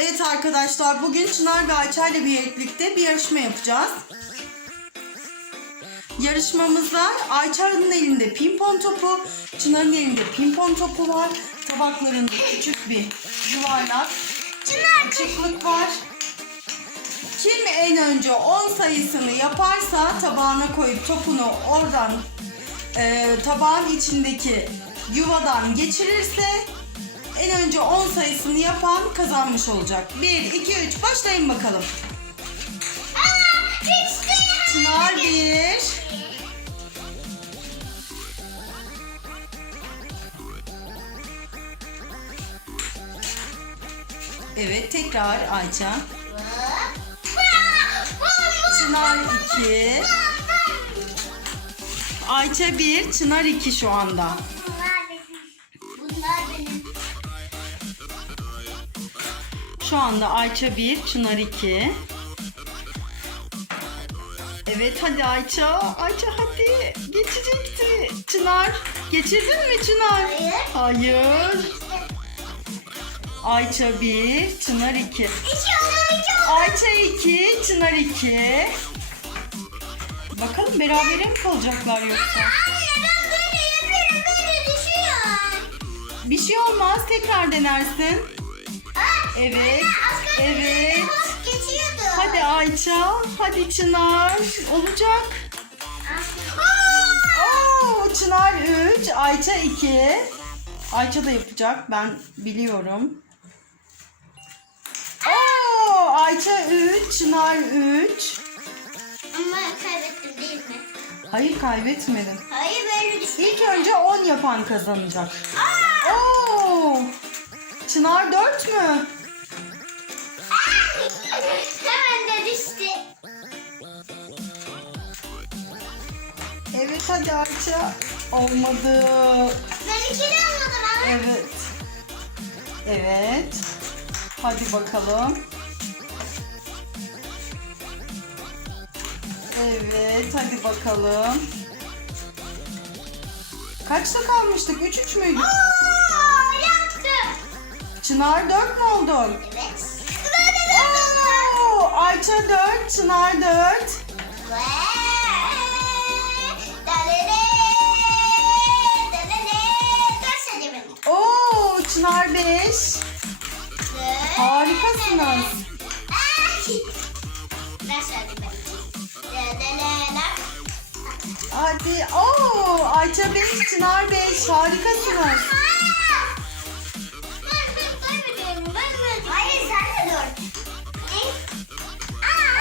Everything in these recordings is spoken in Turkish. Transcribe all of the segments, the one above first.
Evet arkadaşlar bugün Çınar ve Ayça ile birlikte bir yarışma yapacağız. Yarışmamızda Ayça'nın elinde pimpon topu, Çınar'ın elinde pimpon topu var. Tabaklarında küçük bir yuvarlak açıklık var. Kim en önce 10 sayısını yaparsa tabağına koyup topunu oradan e, tabağın içindeki yuvadan geçirirse en önce 10 sayısını yapan kazanmış olacak. 1, 2, 3 başlayın bakalım. Çınar 1. Evet tekrar Ayça. Çınar 2. Ayça 1, Çınar 2 şu anda. Şu anda Ayça 1, Çınar 2. Evet hadi Ayça. Ayça hadi. Geçecekti. Çınar. Geçirdin mi Çınar? Hayır. Hayır. Ayça 1, Çınar 2. İki oldu, iki oldu. Ayça 2, Çınar 2. Bakalım berabere mi kalacaklar yoksa? Anne ben böyle yapıyorum, böyle düşüyor. Bir şey olmaz. Tekrar denersin. Evet. Evet. Hadi Ayça. Hadi Çınar. Olacak. Oo, Çınar 3, Ayça 2. Ayça da yapacak. Ben biliyorum. Oo, Ayça 3, Çınar 3. Ama kaybettim değil mi? Hayır kaybetmedim. Hayır böyle düştü. İlk önce 10 yapan kazanacak. Aa! Oo! Çınar 4 mü? Hemen de düştü. Evet hadi Ayça. Olmadı. Ben iki de almadım ama. Evet. Evet. Hadi bakalım. Evet, hadi bakalım. Kaçta kalmıştık? 3 3 müydü? Aa, yaptım. Çınar 4 mü oldun? Evet. Ayça 4, Çınar 4. Ve dalele, dalele, dört. Oo, Çınar 5. Dört. Harikasınız. Dört Hadi. Oo, Ayça 5, Çınar 5. Harikasınız.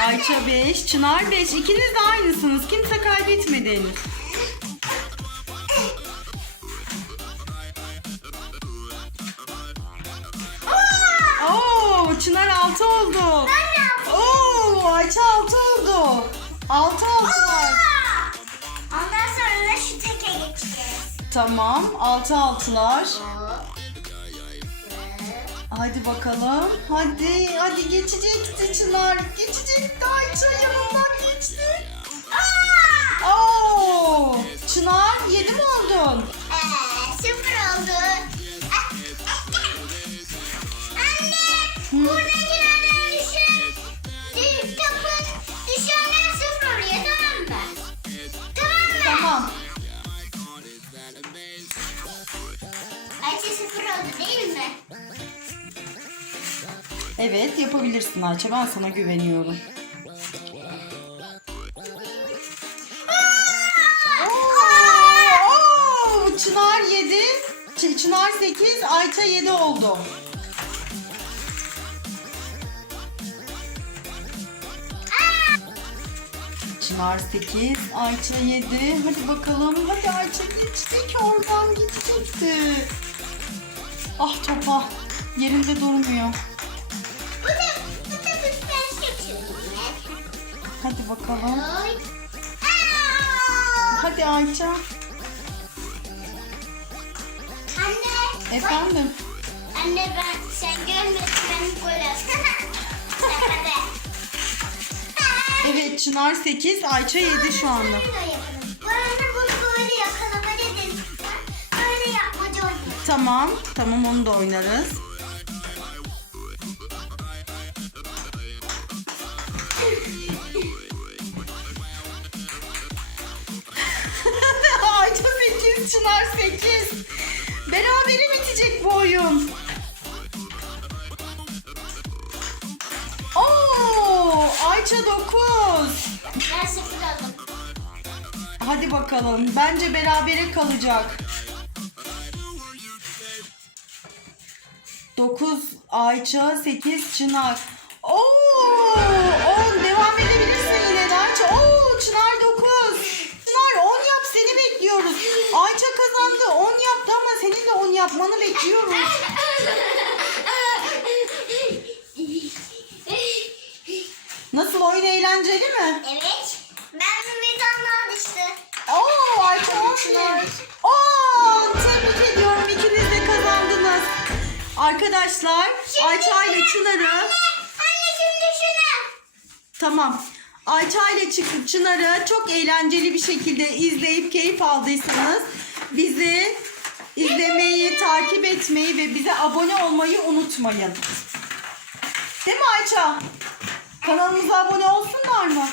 Ayça 5, Çınar 5. İkiniz de aynısınız. Kimse kaybetmedi henüz. Oo, Çınar 6 oldu. Ben? Oo, Ayça 6 oldu. 6 oldular. Ondan sonra da şu teke geçeceğiz. Tamam, 6 altılar. Hadi bakalım. Hadi, hadi geçecekti Çınar. Geçecekti Ayça yanından Evet, yapabilirsin Ayça. Ben sana güveniyorum. Oo, Çınar 7, Ç- Çınar 8, Ayça 7 oldu. Çınar 8, Ayça 7. Hadi bakalım. Hadi Ayça geçtik. Oradan geçecekti. Ah topa. Yerinde durmuyor. Hadi bakalım. Hadi Ayça. Anne. Efendim. Anne ben sen görmüyorsun ben gol Evet Çınar 8, Ayça 7 şu anda. Tamam. Tamam onu da oynarız. Çınar 8. Berabere bitecek bu oyun. Oo, Ayça 9. Ben sıfır aldım. Hadi bakalım. Bence berabere kalacak. 9 Ayça, 8 Çınar. Oo! Ayça kazandı 10 yaptı ama senin de 10 yapmanı bekliyoruz. Nasıl oyun eğlenceli mi? evet. Ben bir tane düştü. Oo Ayça 11. Oo tebrik ediyorum ikiniz de kazandınız. Arkadaşlar Ayça ile Çınar'ı Anne şimdi şunu. tamam. Ayça ile Çı- Çınar'ı çok eğlenceli bir şekilde izleyip keyif aldıysanız bizi izlemeyi, takip etmeyi ve bize abone olmayı unutmayın. Değil mi Ayça? Kanalımıza abone olsunlar mı?